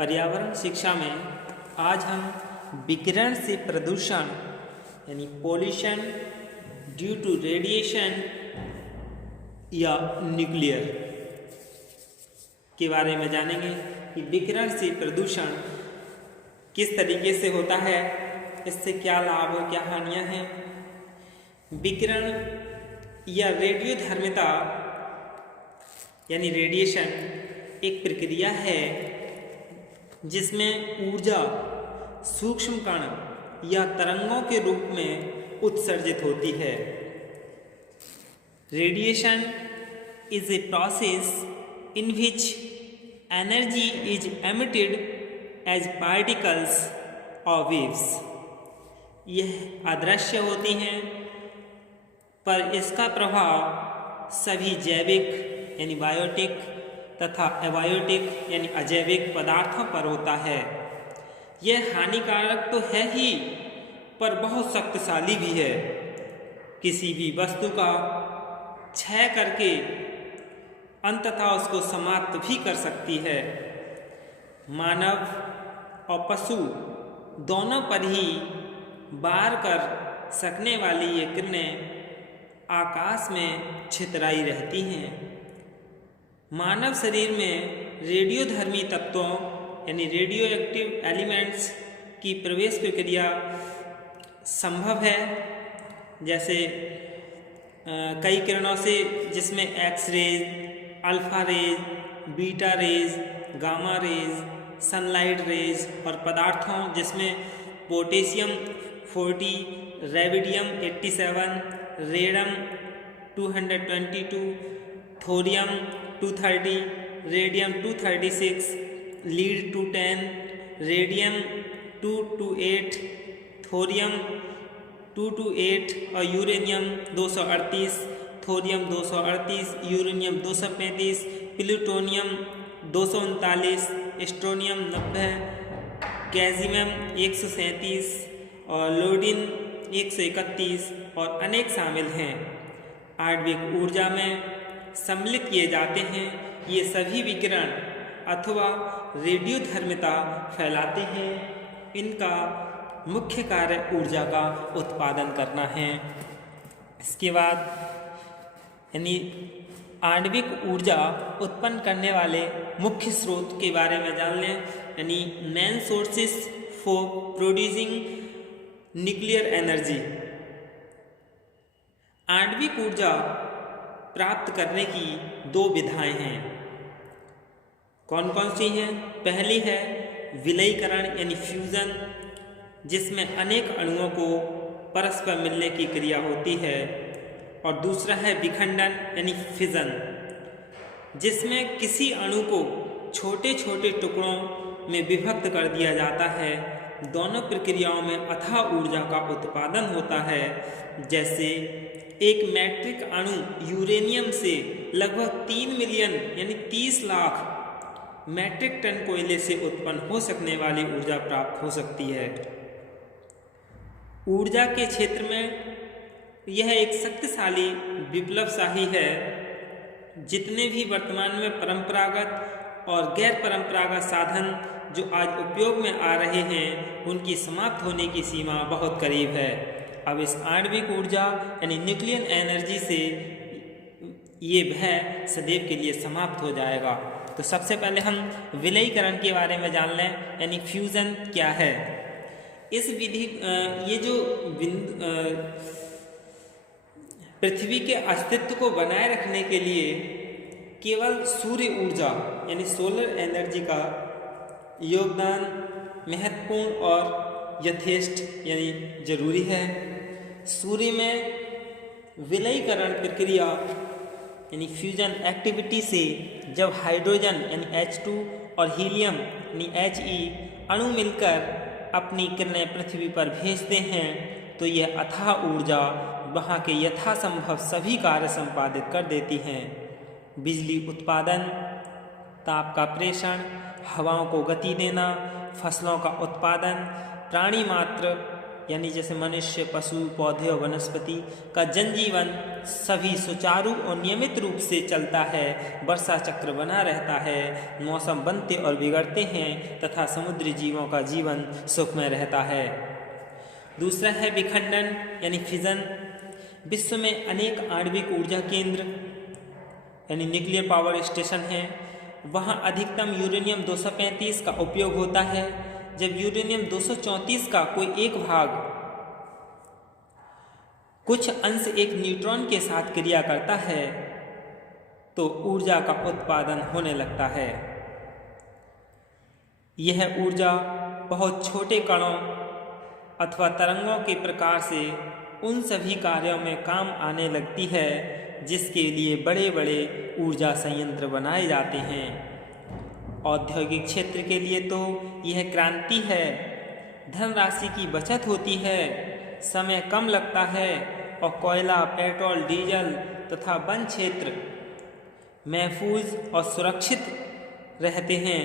पर्यावरण शिक्षा में आज हम विकिरण से प्रदूषण यानी पोल्यूशन ड्यू टू रेडिएशन या न्यूक्लियर के बारे में जानेंगे कि विकिरण से प्रदूषण किस तरीके से होता है, इससे क्या लाभ और क्या हानियां हैं। विकिरण या रेडियोधर्मिता यानी रेडिएशन एक प्रक्रिया है जिसमें ऊर्जा सूक्ष्म कण या तरंगों के रूप में उत्सर्जित होती है। Radiation is a process in which energy is emitted as particles और वेव्स। यह अदृश्य होती हैं, पर इसका प्रभाव सभी जैविक यानी बायोटिक तथा एबायोटिक यानी अजैविक पदार्थों पर होता है। यह हानिकारक तो है ही, पर बहुत शक्तिशाली भी है। किसी भी वस्तु का क्षय करके अंततः उसको समाप्त भी कर सकती है। मानव और पशु दोनों पर ही वार कर सकने वाली ये किरणें आकाश में छितराई रहती हैं। मानव शरीर में रेडियोधर्मी तत्वों यानी रेडियो एक्टिव एलिमेंट्स की प्रवेश प्रक्रिया संभव है, जैसे कई किरणों से, जिसमें X rays, alpha rays, beta rays, gamma rays, sunlight rays और पदार्थों जिसमें potassium 40, radium 87, radium 222, thorium 230, radium 236, lead 210, radium 228, thorium 228 और uranium 238, thorium 238, uranium 235, plutonium 239, strontium 90, calcium 137 और लोडिन 131 और अनेक शामिल हैं। आणविक ऊर्जा में सम्मिलित किए जाते हैं। ये सभी विकिरण अथवा रेडियोधर्मिता फैलाते हैं। इनका मुख्य कार्य ऊर्जा का उत्पादन करना है। इसके बाद यानी आणविक ऊर्जा उत्पन्न करने वाले मुख्य स्रोत के बारे में जान लें, यानी main sources for producing nuclear energy. आणविक ऊर्जा प्राप्त करने की दो विधाएं हैं। कौन कौन सी हैं? पहली है विलयीकरण यानी फ्यूजन, जिसमें अनेक अणुओं को परस्पर मिलने की क्रिया होती है। और दूसरा है विखंडन यानी फिजन, जिसमें किसी अणु को छोटे छोटे टुकड़ों में विभक्त कर दिया जाता है। दोनों प्रक्रियाओं में अथाह ऊर्जा का उत्पादन होता है। जैसे एक मैट्रिक अणु यूरेनियम से लगभग 3 मिलियन यानी 30 लाख मैट्रिक टन कोयले से उत्पन्न हो सकने वाली ऊर्जा प्राप्त हो सकती है। ऊर्जा के क्षेत्र में यह एक शक्तिशाली विप्लवशाही है। जितने भी वर्तमान में परंपरागत और गैर परंपरागत साधन जो आज उपयोग में आ रहे हैं, उनकी समाप्त होने की सीमा बहुत करीब है। अब इस आणविक ऊर्जा यानी न्यूक्लियर एनर्जी से ये भय सदैव के लिए समाप्त हो जाएगा। तो सबसे पहले हम विलयीकरण के बारे में जान लें, यानी फ्यूजन क्या है। इस विधि ये जो पृथ्वी के अस्तित्व को बनाए रखने के लिए केवल सूर्य ऊर्जा यानी सोलर एनर्जी का योगदान महत्वपूर्ण और यथेष्ट यानी जरूरी है। सूर्य में विलयीकरण प्रक्रिया यानी फ्यूजन एक्टिविटी से जब हाइड्रोजन यानी H2 और हीलियम यानी He अणु मिलकर अपनी किरणें पृथ्वी पर भेजते हैं, तो यह अथाह ऊर्जा वहाँ के यथासंभव सभी कार्य संपादित कर देती हैं। बिजली उत्पादन, ताप का प्रेषण, हवाओं को गति देना, फसलों का उत्पादन, प्राणी मात्र यानी जैसे मनुष्य, पशु, पौधे और वनस्पति का जनजीवन सभी सुचारू और नियमित रूप से चलता है, वर्षा चक्र बना रहता है, मौसम बनते और बिगड़ते हैं तथा समुद्री जीवों का जीवन सुखमय रहता है। दूसरा है विखंडन यानी फिजन। विश्व में अनेक आणविक ऊर्जा केंद्र यानी न्यूक्लियर पावर स्टेशन हैं। वहाँ अधिकतम यूरेनियम 235 का उपयोग होता है। जब यूरेनियम 234 का कोई एक भाग कुछ अंश एक न्यूट्रॉन के साथ क्रिया करता है तो ऊर्जा का उत्पादन होने लगता है। यह ऊर्जा बहुत छोटे कणों अथवा तरंगों के प्रकार से उन सभी कार्यों में काम आने लगती है जिसके लिए बड़े बड़े ऊर्जा संयंत्र बनाए जाते हैं। औद्योगिक क्षेत्र के लिए तो यह क्रांति है। धनराशि की बचत होती है, समय कम लगता है और कोयला, पेट्रोल, डीजल तथा वन क्षेत्र महफूज और सुरक्षित रहते हैं।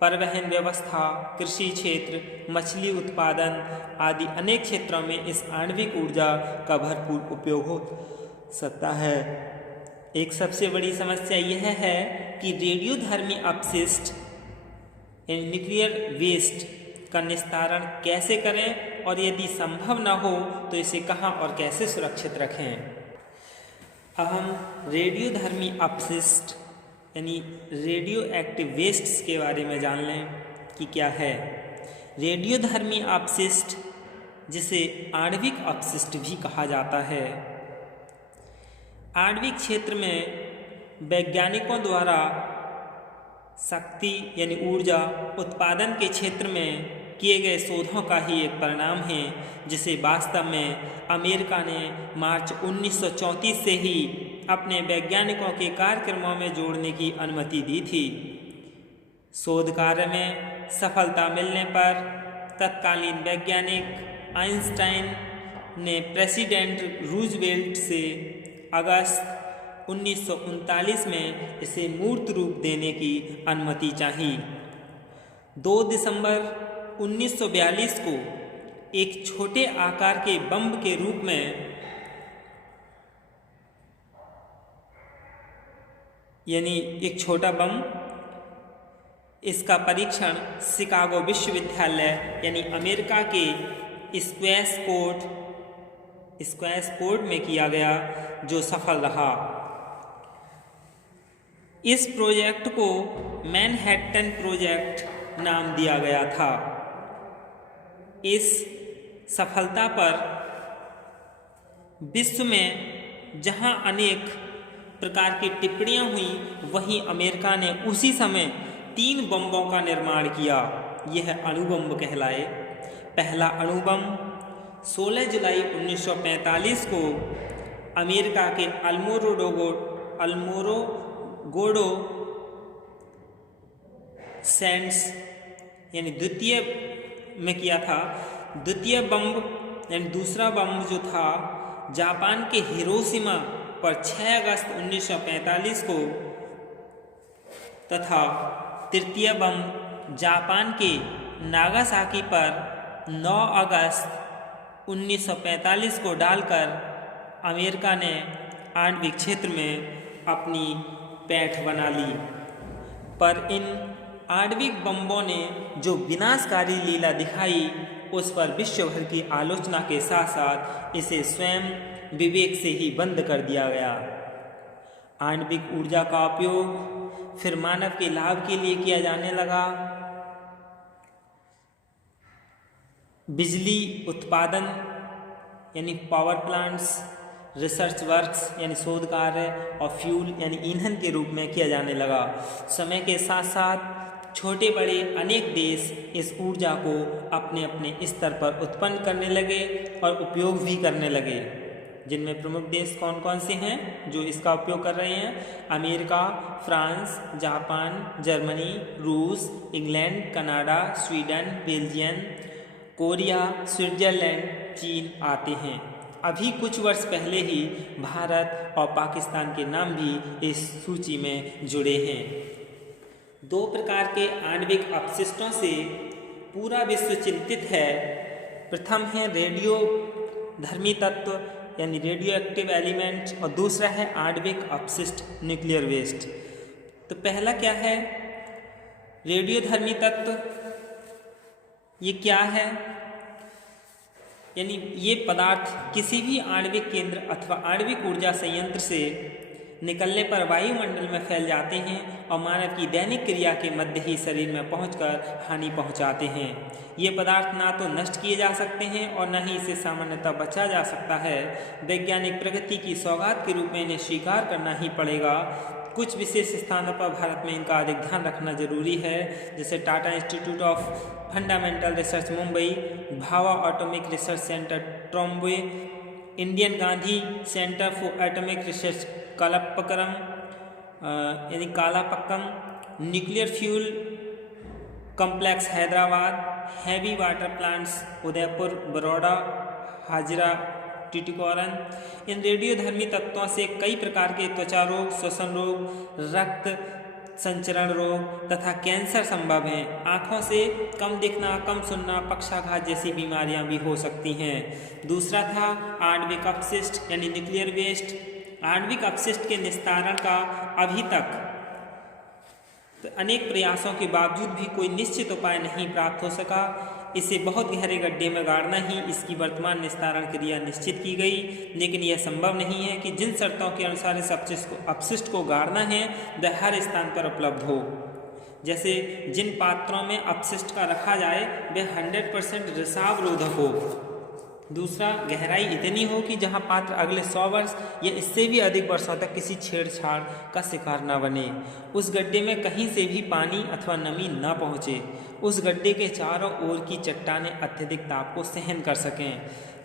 परिवहन व्यवस्था, कृषि क्षेत्र, मछली उत्पादन आदि अनेक क्षेत्रों में इस आणविक ऊर्जा का भरपूर उपयोग हो सकता है। एक सबसे बड़ी समस्या यह है कि रेडियोधर्मी अपशिष्ट यानी न्यूक्लियर वेस्ट का निस्तारण कैसे करें और यदि संभव न हो तो इसे कहाँ और कैसे सुरक्षित रखें। अब हम रेडियोधर्मी अपशिष्ट यानी रेडियो एक्टिव वेस्ट्स के बारे में जान लें कि क्या है। रेडियोधर्मी अपशिष्ट, जिसे आणविक अपशिष्ट भी कहा जाता है, आणविक क्षेत्र में वैज्ञानिकों द्वारा शक्ति यानी ऊर्जा उत्पादन के क्षेत्र में किए गए शोधों का ही एक परिणाम है, जिसे वास्तव में अमेरिका ने मार्च 1934 से ही अपने वैज्ञानिकों के कार्यक्रमों में जोड़ने की अनुमति दी थी। शोध कार्य में सफलता मिलने पर तत्कालीन वैज्ञानिक आइंस्टाइन ने प्रेसिडेंट रूजवेल्ट से अगस्त 1939 में इसे मूर्त रूप देने की अनुमति चाही। 2 दिसंबर 1942 को एक छोटे आकार के बम के रूप में यानी एक छोटा बम, इसका परीक्षण शिकागो विश्वविद्यालय यानी अमेरिका के स्क्वैश में किया गया, जो सफल रहा। इस प्रोजेक्ट को मैनहट्टन प्रोजेक्ट नाम दिया गया था। इस सफलता पर विश्व में जहां अनेक प्रकार की टिप्पणियां हुई, वहीं अमेरिका ने उसी समय 3 बम्बों का निर्माण किया। यह अणुबम कहलाए। पहला अणुबम 16 जुलाई 1945 को अमेरिका के अल्मोरागोडो सैंड्स यानी द्वितीय में किया था। द्वितीय बम यानी दूसरा बम जो था जापान के हिरोशिमा पर 6 अगस्त 1945 को तथा तृतीय बम जापान के नागासाकी पर 9 अगस्त 1945 को डालकर अमेरिका ने आणविक क्षेत्र में अपनी पैठ बना ली। पर इन आणविक बम्बों ने जो विनाशकारी लीला दिखाई, उस पर विश्व भर की आलोचना के साथ साथ इसे स्वयं विवेक से ही बंद कर दिया गया। आणविक ऊर्जा का उपयोग फिर मानव के लाभ के लिए किया जाने लगा। बिजली उत्पादन यानी पावर प्लांट्स, रिसर्च वर्क्स यानी शोध कार्य और फ्यूल यानी ईंधन के रूप में किया जाने लगा। समय के साथ साथ छोटे बड़े अनेक देश इस ऊर्जा को अपने अपने स्तर पर उत्पन्न करने लगे और उपयोग भी करने लगे। जिनमें प्रमुख देश कौन कौन से हैं जो इसका उपयोग कर रहे हैं? अमेरिका, फ्रांस, जापान, जर्मनी, रूस, England, Canada, Sweden, Belgium, Korea, Switzerland, चीन आते हैं। अभी कुछ वर्ष पहले ही भारत और पाकिस्तान के नाम भी इस सूची में जुड़े हैं। 2 प्रकार के आणविक अपशिष्टों से पूरा विश्व चिंतित है। प्रथम है रेडियो धर्मी तत्व यानी रेडियो एक्टिव एलिमेंट और दूसरा है आणविक अपशिष्ट न्यूक्लियर वेस्ट। तो पहला क्या है, रेडियो धर्मी तत्व। ये क्या है, यानी ये पदार्थ किसी भी आणविक केंद्र अथवा आणविक ऊर्जा संयंत्र से निकलने पर वायुमंडल में फैल जाते हैं और मानव की दैनिक क्रिया के मध्य ही शरीर में पहुंचकर हानि पहुंचाते हैं। ये पदार्थ ना तो नष्ट किए जा सकते हैं और न ही इसे सामान्यतः बचा जा सकता है। वैज्ञानिक प्रगति की सौगात के रूप में इन्हें स्वीकार करना ही पड़ेगा। कुछ विशेष स्थानों पर भारत में इनका अधिक ध्यान रखना जरूरी है, जैसे Tata Institute of Fundamental Research Mumbai, Bhabha Atomic Research Centre Trombe, Indian Gandhi Centre for Atomic Research Kalpakkam यानी Kalpakkam, nuclear fuel complex Hyderabad, heavy water plants Udaipur, Baroda, Hazira, Tuticorin. इन रेडियोधर्मी तत्वों से कई प्रकार के त्वचा रोग, श्वसन रोग, रक्त संचरण रोग तथा कैंसर संभव हैं। आँखों से कम दिखना, कम सुनना, पक्षाघात जैसी बीमारियां भी हो सकती हैं। दूसरा था आणविक अपशिष्ट यानी न्यूक्लियर वेस्ट। आणविक अपशिष्ट के निस्तारण का अभी तक अनेक प्रयासों के बावजूद भी कोई निश्चित उपाय नहीं प्राप्त हो सका। इसे बहुत गहरे गड्ढे में गाड़ना ही इसकी वर्तमान निस्तारण क्रिया निश्चित की गई, लेकिन यह संभव नहीं है कि जिन शर्तों के अनुसार इस अपशिष्ट को गाड़ना है वह हर स्थान पर उपलब्ध हो। जैसे जिन पात्रों में अपशिष्ट का रखा जाए वह 100% रिसाव रोधक हो। दूसरा, गहराई इतनी हो कि जहां पात्र अगले 100 वर्ष या इससे भी अधिक वर्षों तक किसी छेड़छाड़ का शिकार न बने। उस गड्ढे में कहीं से भी पानी अथवा नमी न पहुँचे। उस गड्ढे के चारों ओर की चट्टानें अत्यधिक ताप को सहन कर सकें।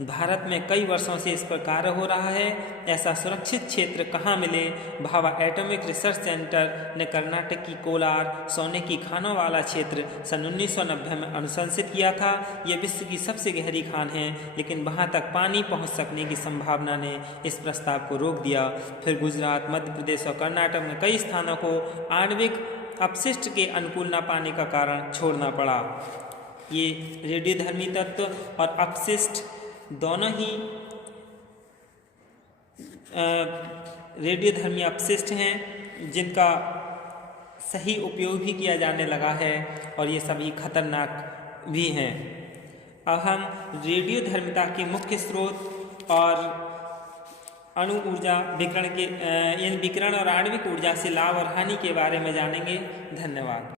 भारत में कई वर्षों से इस पर कार्य हो रहा है। ऐसा सुरक्षित क्षेत्र कहाँ मिले? भाभा एटॉमिक रिसर्च सेंटर ने कर्नाटक की कोलार सोने की खानों वाला क्षेत्र सन 1990 में अनुशंसित किया था। यह विश्व की सबसे गहरी खान है, लेकिन वहाँ तक पानी पहुँच सकने की संभावना ने इस प्रस्ताव को रोक दिया। फिर गुजरात, मध्य प्रदेश और कर्नाटक में कई स्थानों को आणविक अपशिष्ट के अनुकूल न पाने का कारण छोड़ना पड़ा। ये रेडियोधर्मी तत्व और अपशिष्ट दोनों ही रेडियोधर्मी अपशिष्ट हैं, जिनका सही उपयोग भी किया जाने लगा है और ये सभी खतरनाक भी हैं। अब हम रेडियोधर्मिता के मुख्य स्रोत और अणु ऊर्जा विकिरण के विकिरण और आणविक ऊर्जा से लाभ और हानि के बारे में जानेंगे। धन्यवाद।